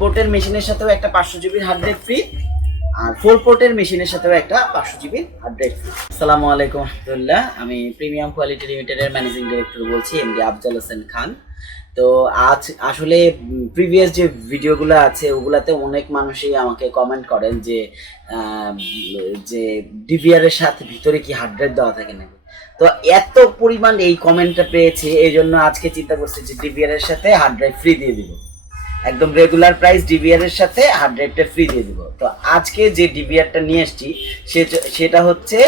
পোর্টের মেশিনের সাথেও একটা 500 জিবির হার্ড ড্রাইভ ফ্রি, আর 4 পোর্টের মেশিনের সাথেও একটা 500 জিবির হার্ড ড্রাইভ ফ্রি। আসসালামু আলাইকুম রহমতুল্লাহ, আমি প্রিমিয়াম কোয়ালিটি লিমিটেডের ম্যানেজিং ডিরেক্টর বলছি, এমডি আফজাল হোসেন খান। তো আজ আসলে প্রিভিয়াস যে ভিডিওগুলো আছে ওগুলাতে অনেক মানুষই আমাকে কমেন্ট করেন যে ডিভিআর এর সাথে ভিতরে কি হার্ড ড্রাইভ দেওয়া থাকে নাকি। তো এত পরিমাণ এই কমেন্টটা পেয়েছি, এই জন্য আজকে চিন্তা করছি যে ডিভিআর এর সাথে হার্ড ড্রাইভ ফ্রি দিয়ে দিব, একদম রেগুলার প্রাইস ডিভিআর এর সাথে হার্ড ড্রাইভটা ফ্রি দিয়ে দিব। তো আজকে যে ডিভিআরটা নিয়ে এসেছি সেটা হচ্ছে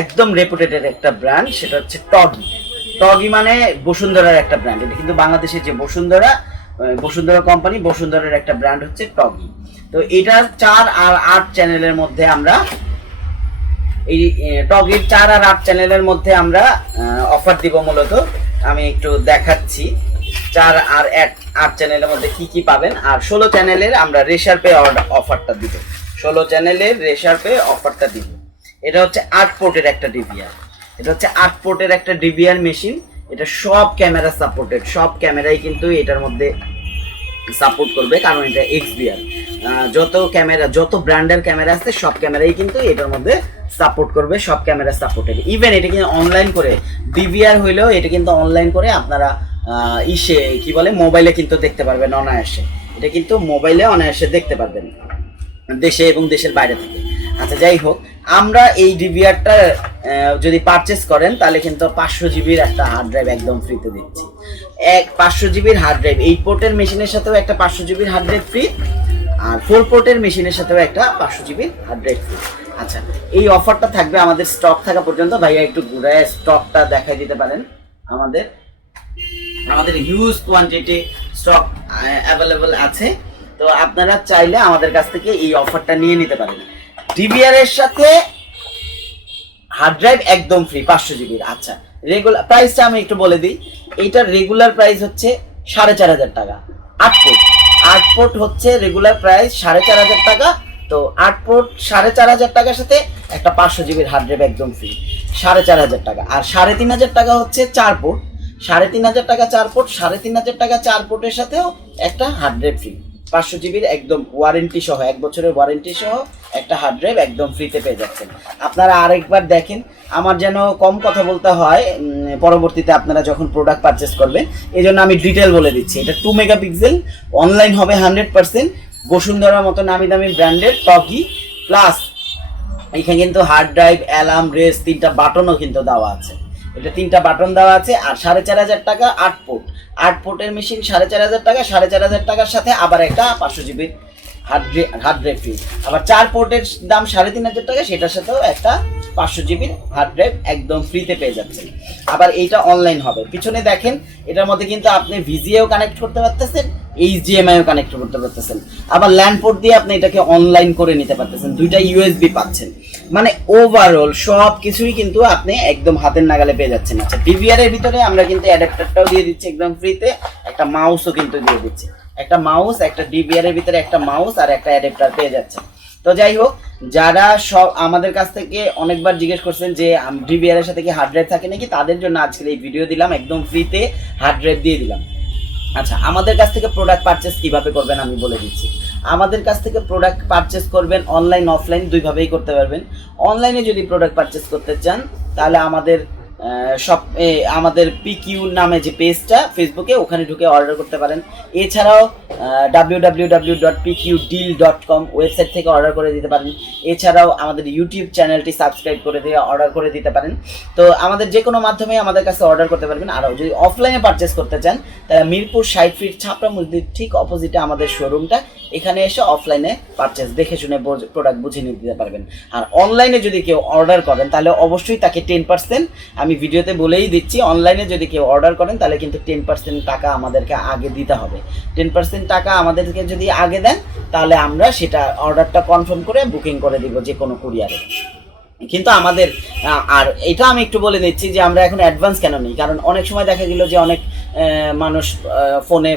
একদম রেপুটেটেড একটা ব্র্যান্ড, সেটা হচ্ছে টগি। টগি মানে বসুন্ধরার একটা ব্র্যান্ড, এটা কিন্তু বাংলাদেশের যে বসুন্ধরা কোম্পানি, বসুন্ধরার একটা ব্র্যান্ড হচ্ছে টগি। তো এটা 4 আর 8 চ্যানেলের মধ্যে আমরা এই টগির 4 আর 8 চ্যানেলের মধ্যে আমরা অফার দিব। মূলত আমি একটু দেখাচ্ছি 4 আর 8 চ্যানেলের মধ্যে কি কি পাবেন। আর 16 চ্যানেলের আমরা রেশার পে অফারটা দিব, 16 চ্যানেলের রেশার পে অফারটা দিব। এটা হচ্ছে 8 পোর্টের একটা ডিভিআর, এটা হচ্ছে 8 পোর্টের একটা ডিভিআর মেশিন। এটা সব ক্যামেরা সাপোর্টেড, সব ক্যামেরাই কিন্তু এটার মধ্যে সাপোর্ট করবে, কারণ এটা এক্সবিআর। যত ব্র্যান্ডের ক্যামেরা আছে সব ক্যামেরাই কিন্তু এটার মধ্যে সাপোর্ট করবে, সব ক্যামেরা সাপোর্টেড। ইভেন এটা কিন্তু অনলাইন করে, ডিভিআর হইলেও এটা কিন্তু অনলাইন করে আপনারা কি বলে মোবাইলে কিন্তু দেখতে পারবেন অনায়াসে। এটা কিন্তু মোবাইলে অনায়াসে দেখতে পারবেন দেশে এবং দেশের বাইরে থেকে। আচ্ছা, যাই হোক, আমরা এই ডিভিআরটা যদি পারচেস করেন তাহলে কিন্তু 500 জিবির একটা হার্ড ড্রাইভ একদম ফ্রিতে দিচ্ছি। 500 জিবির হার্ড ড্রাইভ, 8 পোর্টের মেশিনের সাথেও একটা 500 জিবির হার্ড ড্রাইভ ফ্রি, আর 4 পোর্টের মেশিনের সাথেও একটা 500 জিবির হার্ড ড্রাইভ ফ্রি। আচ্ছা, এই অফারটা থাকবে আমাদের স্টক থাকা পর্যন্ত। ভাইয়া একটু ঘুরে স্টকটা দেখাই দিতে পারেন। আমাদের হিউজ কোয়ান্টিটি স্টক অ্যাভেলেবল আছে, তো আপনারা চাইলে আমাদের কাছ থেকে এই অফারটা নিয়ে নিতে পারেন। ডিভিআর এর সাথে হার্ড ড্রাইভ একদম ফ্রি 500 জিবির। আচ্ছা, রেগুলার প্রাইসটা আমি একটু বলে দিই। এইটার রেগুলার প্রাইস হচ্ছে 4500 টাকা। 8 পোর্ট হচ্ছে রেগুলার প্রাইস 4500 টাকা। তো 8 পোর্ট 4500 টাকার সাথে একটা 500 জিবির হার্ড ড্রাইভ একদম ফ্রি, 4500 টাকা। আর 3500 টাকা হচ্ছে 4 পোর্ট, 3500 টাকা 4 পোর্ট, 3500 টাকা 4 পোর্টের সাথেও একটা হার্ড ড্রাইভ ফ্রি, 500 জিবির একদম ওয়ারেন্টি সহ, 1 বছরের ওয়ারেন্টি সহ একটা হার্ড ড্রাইভ একদম ফ্রিতে পেয়ে যাচ্ছেন। আপনারা আরেকবার দেখেন, আমার যেন কম কথা বলতে হয় পরবর্তীতে আপনারা যখন প্রোডাক্ট পারচেস করবেন, এই জন্য আমি ডিটেল বলে দিচ্ছি। এটা 2 মেগাপিক্সেল, অনলাইন হবে 100%, বসুন্ধরার মতো নামি দামি ব্র্যান্ডের টগি। প্লাস এখানে কিন্তু হার্ড ড্রাইভ, অ্যালার্ম, রেস 3টা বাটনও কিন্তু দেওয়া আছে। এটা 3টা বাটন দেওয়া আছে। আর 4500 টাকা 8 পোর্টের মেশিন 4500 টাকা, 4500 টাকার সাথে আবার একটা 500 জিবির হার্ড ড্রাইভ ফ্রি। আবার 4 পোর্টের দাম 3500 টাকা, সেটার সাথেও একটা 500 জিবির হার্ড ড্রাইভ একদম ফ্রিতে পেয়ে যাচ্ছেন। আবার এইটা অনলাইন হবে। পিছনে দেখেন, এটার মধ্যে কিন্তু আপনি ভিজিএও কানেক্ট করতে পারতেছেন, এইচডিএমআইও কানেক্ট করতে পারতেছেন। আবার ল্যান্ড পোর্ট দিয়ে আপনি এটাকে অনলাইন করে নিতে পারতেছেন, 2টা ইউএসবি পাচ্ছেন। মানে ওভারঅল সব কিছুই কিন্তু আপনি একদম হাতের নাগালে পেয়ে যাচ্ছেন। আচ্ছা, ডিভিআর এর ভিতরে আমরা কিন্তু অ্যাডাপ্টারটাও দিয়ে দিচ্ছি একদম ফ্রিতে, একটা মাউসও কিন্তু দিয়ে দিচ্ছি। একটা মাউস, একটা ডিভিআর এর ভিতরে একটা মাউস আর একটা অ্যাডাপ্টার পেয়ে যাচ্ছে। তো যাই হোক, যারা সব আমাদের কাছ থেকে অনেকবার জিজ্ঞেস করছেন যে ডিভিআর এর সাথে কি হার্ড ড্রাইভ থাকে নাকি, তাদের জন্য আজকের এই ভিডিও দিলাম, একদম ফ্রিতে হার্ড ড্রাইভ দিয়ে দিলাম। আচ্ছা, আমাদের কাছ থেকে প্রোডাক্ট পারচেস কিভাবে করবেন আমি বলে দিচ্ছি। আমাদের কাছ থেকে প্রোডাক্ট পারচেস করবেন অনলাইন অফলাইন দুইভাবেই করতে পারবেন। অনলাইনে যদি প্রোডাক্ট পারচেস করতে চান তাহলে আমাদের পিকিউ নামে যে পেজটা ফেসবুকে, ওখানে ঢুকে অর্ডার করতে পারেন। এছাড়াও www.pqdeal.com ওয়েবসাইট থেকে অর্ডার করে দিতে পারেন। এছাড়াও আমাদের ইউটিউব চ্যানেলটি সাবস্ক্রাইব করে দিয়ে অর্ডার করে দিতে পারেন। তো আমাদের যে কোনো মাধ্যমে আমাদের কাছে অর্ডার করতে পারবেন। আর যদি অফলাইনে পারচেস করতে চান তাহলে মিরপুর 60 ফিট ছাপড়া মসজিদ ঠিক অপোজিটে আমাদের শোরুমটা, এখানে এসে অফলাইনে পারচেস দেখে শুনে প্রোডাক্ট বুঝে নিতে পারবেন। আর অনলাইনে যদি কেউ অর্ডার করেন তাহলে অবশ্যই তাকে 10%, আমি ভিডিওতে বলেই দিচ্ছি, অনলাইনে যদি কেউ অর্ডার করেন তাহলে কিন্তু 10% টাকা আমাদেরকে আগে দিতে হবে। 10% টাকা আমাদেরকে যদি আগে দেন তাহলে আমরা সেটা অর্ডারটা কনফার্ম করে বুকিং করে দিব যে কোনো কুরিয়ারে। কিন্তু আমাদের আর এটা আমি একটু বলে দিচ্ছি যে আমরা এখন অ্যাডভান্স কেন নিই, কারণ অনেক সময় দেখা গেল যে অনেক মানুষ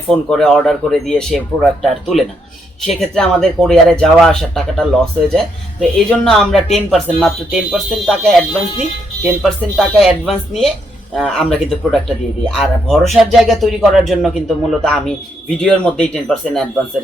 ফোন করে অর্ডার করে দিয়ে সে প্রোডাক্টটা আর তুলে না, সেক্ষেত্রে আমাদের কোরিয়ারে যাওয়া আসার টাকাটা লস হয়ে যায়। তো এই জন্য আমরা 10%, মাত্র 10% টাকা অ্যাডভান্স নিই। 10% টাকা অ্যাডভান্স নিয়ে আমরা কিন্তু প্রোডাক্টটা দিয়ে দিই। আর ভরসার জায়গা তৈরি করার জন্য কিন্তু মূলত আমি ভিডিওর মধ্যেই 10% অ্যাডভান্সের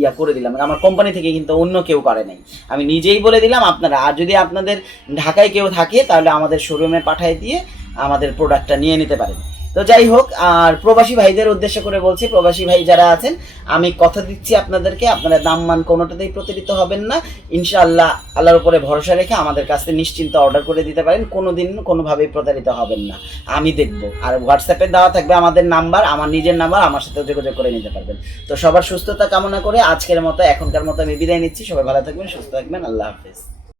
ইয়া করে দিলাম, আমার কোম্পানি থেকে কিন্তু অন্য কেউ করে নাই, আমি নিজেই বলে দিলাম আপনারা। আর যদি আপনাদের ঢাকায় কেউ থাকে তাহলে আমাদের শোরুমে পাঠিয়ে দিয়ে আমাদের প্রোডাক্টটা নিয়ে নিতে পারেন। তো যাই হোক, আর প্রবাসী ভাইদের উদ্দেশ্য করে বলছি, প্রবাসী ভাই যারা আছেন আমি কথা দিচ্ছি আপনাদেরকে, আপনারা দাম মান কোনোটাতেই প্রতারিত হবেন না ইনশাআল্লাহ। আল্লাহর উপরে ভরসা রেখে আমাদের কাছে নিশ্চিন্ত অর্ডার করে দিতে পারেন, কোনোদিন কোনোভাবেই প্রতারিত হবেন না, আমি দেখব। আর হোয়াটসঅ্যাপে দেওয়া থাকবে আমাদের নাম্বার, আমার নিজের নাম্বার, আমার সাথে যোগাযোগ করে নিতে পারবেন। তো সবার সুস্থতা কামনা করে আজকের মতো এখনকার মতো আমি বিদায় নিচ্ছি। সবাই ভালো থাকবেন, সুস্থ থাকবেন, আল্লাহ হাফেজ।